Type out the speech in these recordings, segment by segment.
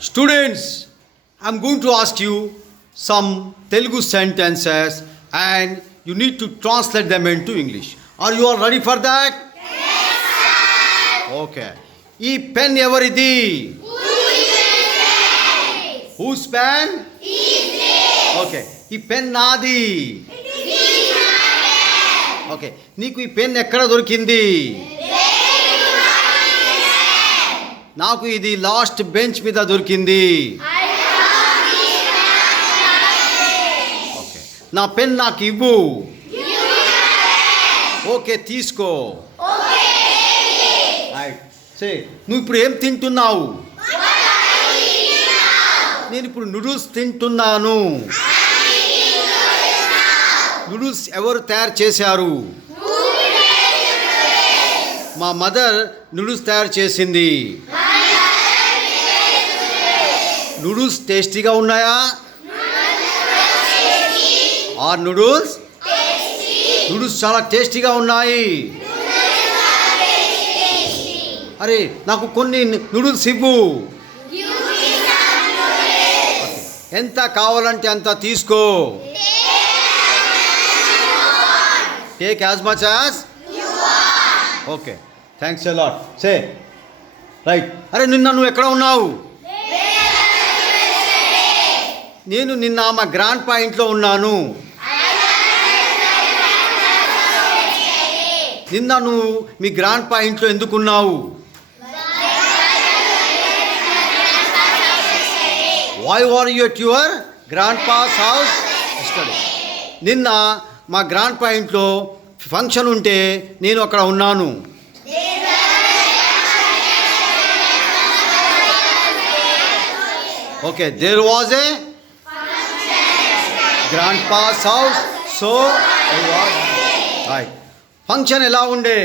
Students, I'm going to ask you some Telugu sentences and you need to translate them into English. Are you all ready for that? Yes, sir. Okay. ఈ పెన్ ఎవరిది? Whose pen? Okay. ఈ పెన్ నాది. ఓకే. నీకు ఈ పెన్ ఎక్కడ దొరికింది? నాకు ఇది లాస్ట్ బెంచ్ మీద దొరికింది. ఓకే. నా పెన్ నాకు ఇవ్వు. ఓకే, తీసుకో. రైట్. సే, నువ్వు ఇప్పుడు ఏం తింటున్నావు? నేను ఇప్పుడు నూడిల్స్ తింటున్నాను. నూడిల్స్ ఎవరు తయారు చేశారు? మా మదర్ నూడిల్స్ తయారు చేసింది. నూడిల్స్ టేస్టీగా ఉన్నాయా? ఆ నూడిల్స్ చాలా టేస్టీగా ఉన్నాయి. అరే, నాకు కొన్ని నూడిల్స్ ఇవ్వు. ఎంత కావాలంటే అంత తీసుకో. Take as much as. Okay, thanks a lot. Say right. అరే, నిన్న నువ్వు ఎక్కడ ఉన్నావు? నేను నిన్న మా గ్రాండ్ పా ఇంట్లో ఉన్నాను. నిన్న నువ్వు మీ గ్రాండ్ పా ఇంట్లో ఎందుకున్నావు? Why are you at your grandpa's house yesterday? నిన్న మా గ్రాండ్ పా ఇంట్లో ఫంక్షన్ ఉంటే నేను అక్కడ ఉన్నాను. Okay, there was a grandpa's house, so I was right. Function ఎలా ఉండే?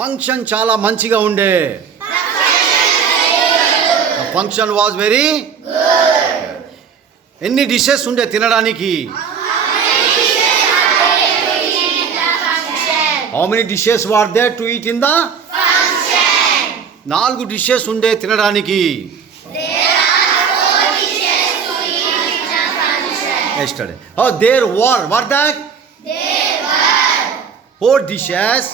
ఫంక్షన్ చాలా మంచిగా ఉండే. Function was very. ఎన్ని డిషెస్ ఉండే తినడానికి? How many dishes were there to eat in the? 4 dishes ఉండే తినడానికి. Yesterday. Oh, there were. What that? There were 4 dishes.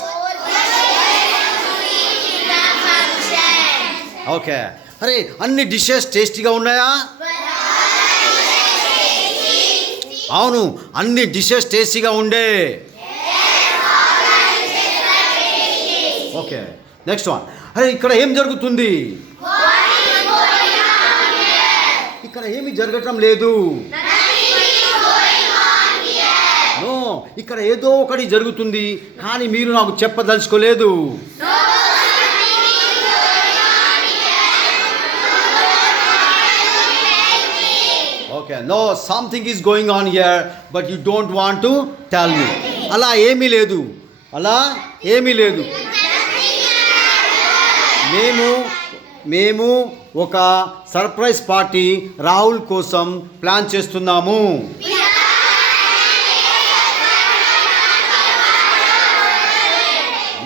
Okay. అరే, అన్ని డిషెస్ టేస్టీగా ఉన్నాయా? అవును, అన్ని డిషెస్ టేస్టీగా ఉండే. Okay, next one. అరే, ఇక్కడ ఏం జరుగుతుంది? ఇక్కడ ఏమి జరగటం లేదు. నో, ఇక్కడ ఏదో ఒకటి జరుగుతుంది, కానీ మీరు నాకు చెప్పదలుచుకోలేదు. Okay, no, something is going on here but you don't want to tell me. అలా ఏమీ లేదు. మేము ఒక సర్ప్రైజ్ పార్టీ రాహుల్ కోసం ప్లాన్ చేస్తున్నాము.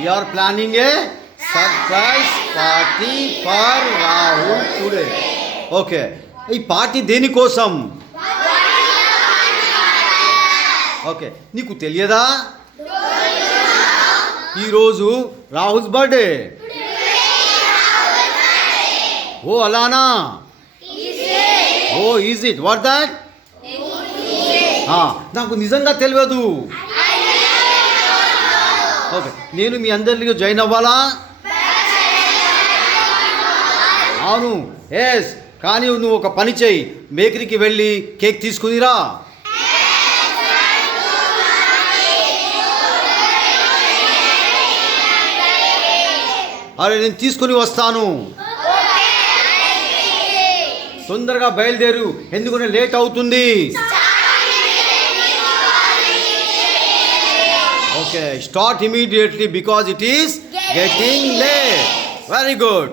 We are planning a surprise party for Rahul today. Okay. ఈ పార్టీ దేనికోసం? ఓకే, నీకు తెలియదా? ఈరోజు రాహుల్స్ బర్త్డే. ఓ, అలానా? ఓ, ఈజ్ ఇట్? What that? నాకు నిజంగా తెలియదు. ఓకే, నేను మీ అందరిలో జాయిన్ అవ్వాలా? అవును, ఎస్. కానీ నువ్వు ఒక పని చేయి, బేకరీకి వెళ్ళి కేక్ తీసుకునిరా. అరే, నేను తీసుకుని వస్తాను. తొందరగా బయలుదేరు, ఎందుకంటే లేట్ అవుతుంది. Okay, start immediately because it is getting late. Very good.